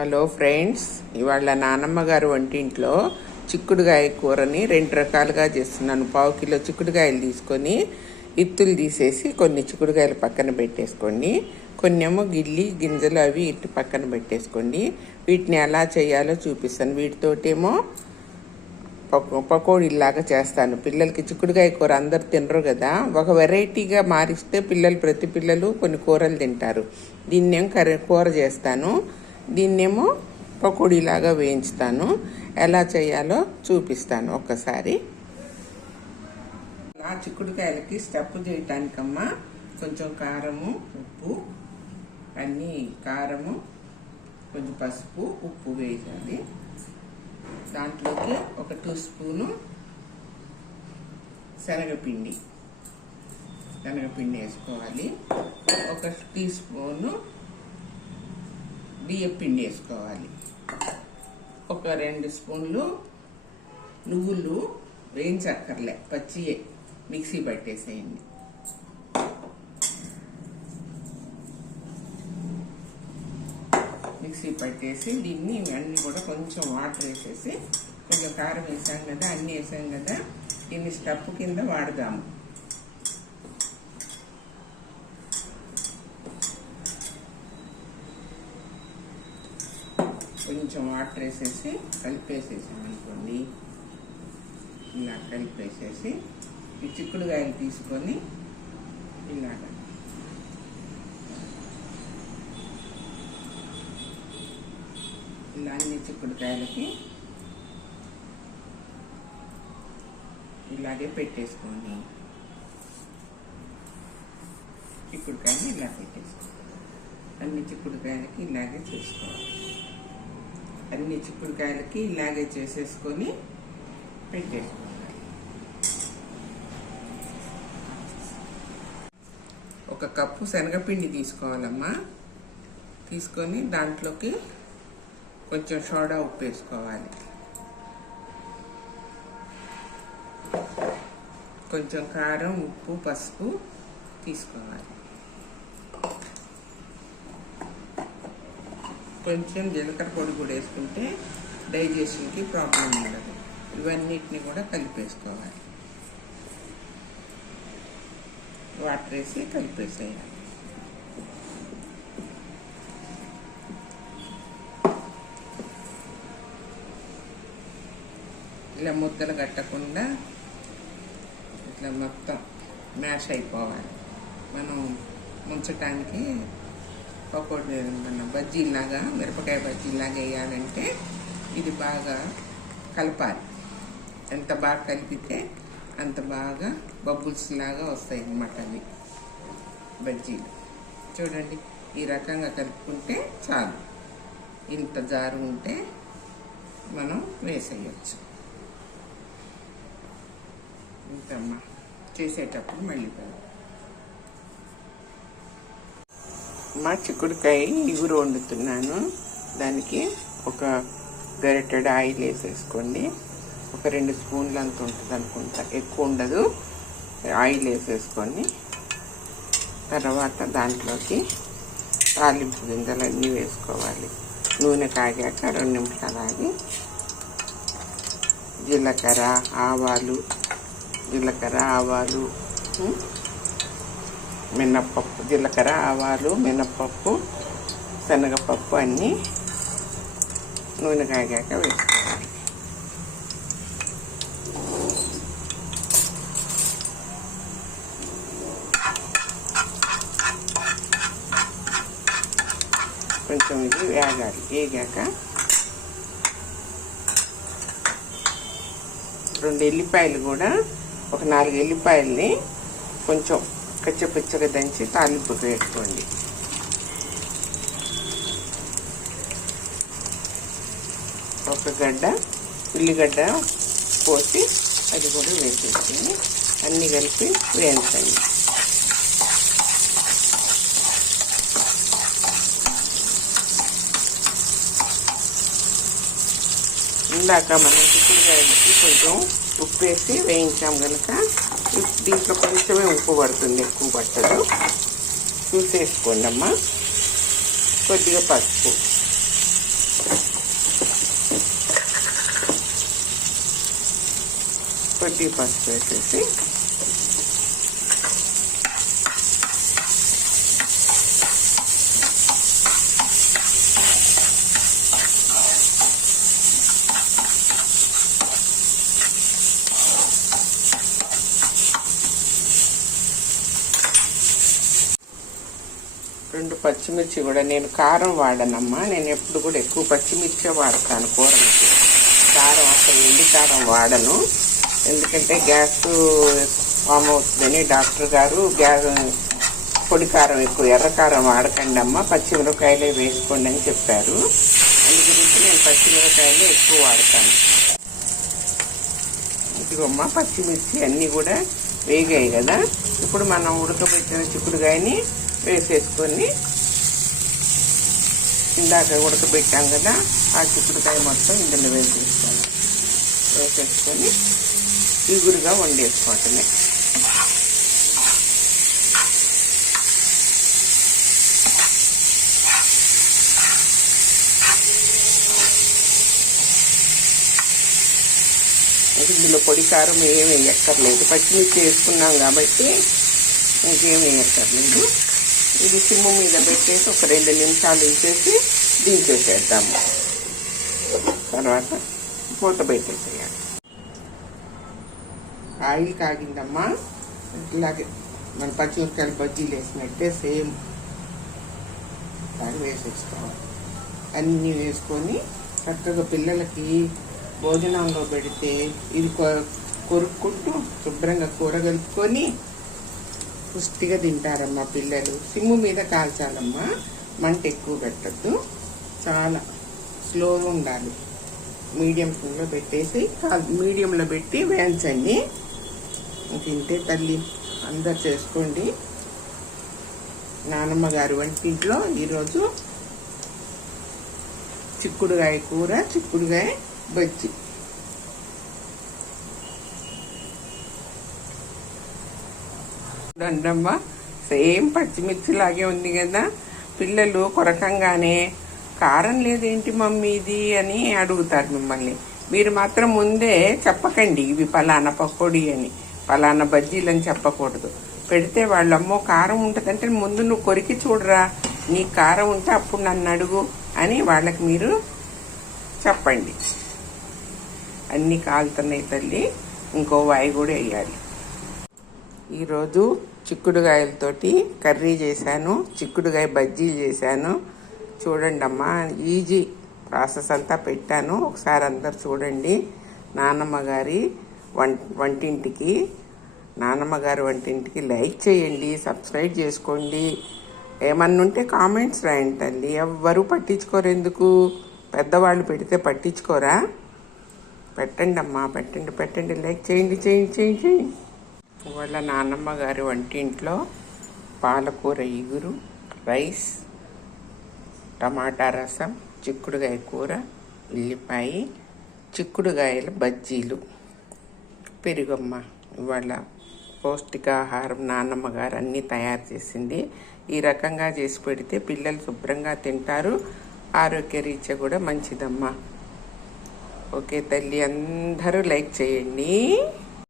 Hello friends, ఇవాళ నానమ్మ గారు వంటింట్లో చిక్కుడుకాయ కూరని 2 రకాలుగా చేస్తున్నాను. 1/2 కిలో చిక్కుడుకాయలు తీసుకొని ఇత్తులు తీసేసి కొన్ని చిక్కుడుకాయలు పక్కన పెట్టేసుకోండి. కొన్నేమో గింజలు అవి ఇటు పక్కన పెట్టేసుకోండి. వీటిని ఎలా చేయాలో చూపిస్తాను. వీటితోటేమో పకోడీలాగా చేస్తాను. పిల్లలకి చిక్కుడుకాయ కూర అందరు తినరు కదా, ఒక వెరైటీగా మారిస్తే ప్రతి పిల్లలు కొన్ని కూరలు తింటారు. దీన్నేమో కూర చేస్తాను, దీన్నేమో పకోడీలాగా వేయించుతాను. ఎలా చేయాలో చూపిస్తాను ఒక్కసారి. ఆ చిక్కుడుకాయలకి స్టెప్ చేయటానికమ్మా కొంచెం కారము, ఉప్పు, అన్నీ కారము, కొంచెం పసుపు, ఉప్పు వేయాలి. దాంట్లోకి ఒక 2 స్పూను శనగపిండి వేసుకోవాలి. ఒక టీ స్పూను బియ్యం పిండి వేసుకోవాలి. ఒక 2 స్పూన్లు నువ్వులు వేయించక్కర్లే, పచ్చియే మిక్సీ పట్టేసేయండి. మిక్సీ పట్టేసి దీన్ని అన్నీ కూడా కొంచెం వాటర్ వేసేసి, కొంచెం కారం వేసాం కదా, అన్నీ వేసాం కదా, దీన్ని స్టప్ కింద వాడదాము. కొంచెం వాటర్ వేసేసి కలిపేసేసామనుకోండి. ఇలా కలిపేసేసి ఈ చిక్కుడుకాయలు తీసుకొని ఇలాగా ఇలా అన్ని చిక్కుడుకాయలకి ఇలాగే పెట్టేసుకోండి. చిక్కుడుకాయలు ఇలా పెట్టేసుకోండి. అన్ని చిక్కుడుకాయలకి ఇలాగే చేసుకోవాలి. అన్ని చిక్కుడుకాయలకి ఇలాగే చేసేసుకొని పెట్టేసుకోవాలి. ఒక కప్పు శనగపిండి తీసుకోవాలమ్మా. తీసుకొని దాంట్లోకి కొంచెం సోడా ఉప్పు వేసుకోవాలి. కొంచెం కారం, ఉప్పు, పసుపు తీసుకోవాలి. కొంచెం జీలకర్ర పొడి కూడా వేసుకుంటే డైజెషన్కి ప్రాబ్లం ఉండదు. ఇవన్నిటిని కూడా కలిపేసుకోవాలి. వాటర్ వేసి కలిపేసేయాలి. ఇలా ముద్దలు కట్టకుండా ఇట్లా మొత్తం మ్యాష్ అయిపోవాలి. మనం ముంచటానికి పకోడీ మన బజ్జీలాగా, మిరపకాయ బజ్జీలాగా వేయాలంటే ఇది బాగా కలపాలి. ఎంత బాగా కలిపితే అంత బాగా బబుల్స్ లాగా వస్తాయి అన్నమాట అవి బజ్జీలు. చూడండి, ఈ రకంగా కలుపుకుంటే చాలు. ఇంత జారు ఉంటే మనం వేసేయచ్చు. ఇంతమ్మా, చేసేటప్పుడు మళ్ళీ మా చిక్కుడుకాయ ఇగురు వండుతున్నాను. దానికి ఒక గరిటెడు ఆయిల్ వేసేసుకోండి. ఒక 2 స్పూన్లు అంత ఉంటుంది అనుకుంటా, ఎక్కువ ఉండదు. ఆయిల్ వేసేసుకొని తర్వాత దాంట్లోకి తాలింపు గింజలు అన్నీ వేసుకోవాలి. నూనె కాగాక 2 నిమిషాలు ఆగి జీలకర్ర, ఆవాలు, మినప్పప్పు, జీలకర్ర, ఆవాలు, మినప్పప్పు, శనగపప్పు అన్నీ నూనె కాగాక వేసుకోవాలి. కొంచెం ఇది వేగాలి. వేగాక 2 ఎల్లిపాయలు కూడా, ఒక 4 ఎల్లిపాయల్ని కొంచెం కచ్చపిచ్చగా దంచి తాలింపుకు వేసుకోండి. ఒక ఉల్లిగడ్డ పోసి అది కూడా వేసేసుకొని అన్నీ కలిపి వేయించండి. ఇందాక మనం చిక్కుడుకాయలకి కొంచెం ఉప్పు వేసి వేయించాం కనుక దీంట్లో కొంచెమే ఉప్పు పడుతుంది, ఎక్కువ పట్టదు. చూసేసుకోండి అమ్మా. కొద్దిగా పసుపు, కొద్ది పసుపు వేసేసి రెండు పచ్చిమిర్చి కూడా, నేను కారం వాడనమ్మా, నేను ఎప్పుడు కూడా ఎక్కువ పచ్చిమిర్చే వాడతాను కూరలకి. కారం అసలు ఎండి కారం వాడను, ఎందుకంటే గ్యాస్ ఫామ్ అవుతుందని డాక్టర్ గారు పొడి కారం ఎక్కువ ఎర్రకారం వాడకండి అమ్మ, పచ్చిమిరపకాయలే వేసుకోండి అని చెప్పారు. అందు గురించి నేను పచ్చిమిరపకాయలే ఎక్కువ వాడతాను. ఇదిగోమ్మ పచ్చిమిర్చి అన్నీ కూడా వేగాయి కదా, ఇప్పుడు మనం ఉడకబెట్టిన చిక్కుడుకాయని వేసేసుకొని, ఇందాక ఉడకబెట్టాం కదా ఆ చిక్కుడుకాయ మొత్తం ఇందులో వేసేసుకొని ఇగురుగా వండేసుకోవటమే. ఇందులో పొడి కారం ఏమి వేయక్కర్లేదు, పచ్చిమిర్చి వేసుకున్నాం కాబట్టి ఇంకేం వేయక్కర్లేదు. ఇది సిమ్ము మీద పెట్టేసి ఒక 2 నిమిషాలు ఉంచేసి దించేసేద్దాము. తర్వాత మూత పెట్టేసేయాలి. ఆయిల్ కాగిందమ్మా, ఇట్లాగే మన పచ్చిమిరపకాయలు బజ్జీలు వేసినట్టే సేమ్ దాన్ని వేసేసుకోవాలి. అన్నీ వేసుకొని చక్కగా పిల్లలకి భోజనంలో పెడితే ఇది కొరుక్కుంటూ శుభ్రంగా కూర కలుపుకొని పుష్టిగా తింటారమ్మా పిల్లలు. సిమ్ము మీద కాల్చాలమ్మా, మంట ఎక్కువ పెట్టద్దు, చాలా స్లోగా ఉండాలి. మీడియంలో పెట్టేసి మీడియంలో పెట్టి వేయించండి. తింటే తల్లి అందరు చేసుకోండి. నానమ్మ గారు వంటింట్లో ఈరోజు చిక్కుడుకాయ కూర, చిక్కుడుకాయ బజ్జీ. చూడండమ్మా, సేమ్ పచ్చిమిర్చి లాగే ఉంది కదా. పిల్లలు కొరకంగానే కారం లేదేంటి మమ్మీ ఇది అని అడుగుతారు మిమ్మల్ని. మీరు మాత్రం ముందే చెప్పకండి ఇవి పలానా పకోడీ అని, పలానా బజ్జీలు అని చెప్పకూడదు. పెడితే వాళ్ళు అమ్మో కారం ఉంటుందంటే ముందు నువ్వు కొరికి చూడరా, నీకు కారం ఉంటే అప్పుడు నన్ను అడుగు అని వాళ్ళకి మీరు చెప్పండి. అన్నీ కాలుతున్నాయి తల్లి, ఇంకో వాయి కూడా వేయాలి. ఈరోజు చిక్కుడుకాయలతోటి కర్రీ చేశాను, చిక్కుడుకాయ బజ్జీ చేశాను. చూడండి అమ్మా, ఈజీ ప్రాసెస్ అంతా పెట్టాను, ఒకసారి అందరు చూడండి. నానమ్మ గారి వంటింటికి లైక్ చేయండి, సబ్స్క్రైబ్ చేసుకోండి. ఏమన్నా ఉంటే కామెంట్స్ రాయండి తల్లి. ఎవ్వరూ పట్టించుకోరు, ఎందుకు? పెద్దవాళ్ళు పెడితే పట్టించుకోరా? పెట్టండి అమ్మా, పెట్టండి, లైక్ చేయండి. వాళ్ళ నాన్నమ్మ గారి వంటింట్లో పాలకూర ఇగురు, రైస్, టమాటా రసం, చిక్కుడుకాయ కూర, ఉల్లిపాయ, చిక్కుడుకాయల బజ్జీలు, పెరుగమ్మ. ఇవాళ పౌష్టికాహారం నాన్నమ్మ గారు అన్నీ తయారు చేసింది. ఈ రకంగా చేసి పెడితే పిల్లలు శుభ్రంగా తింటారు, ఆరోగ్యరీత్యా కూడా మంచిదమ్మా. ఓకే తల్లి, అందరూ లైక్ చేయండి.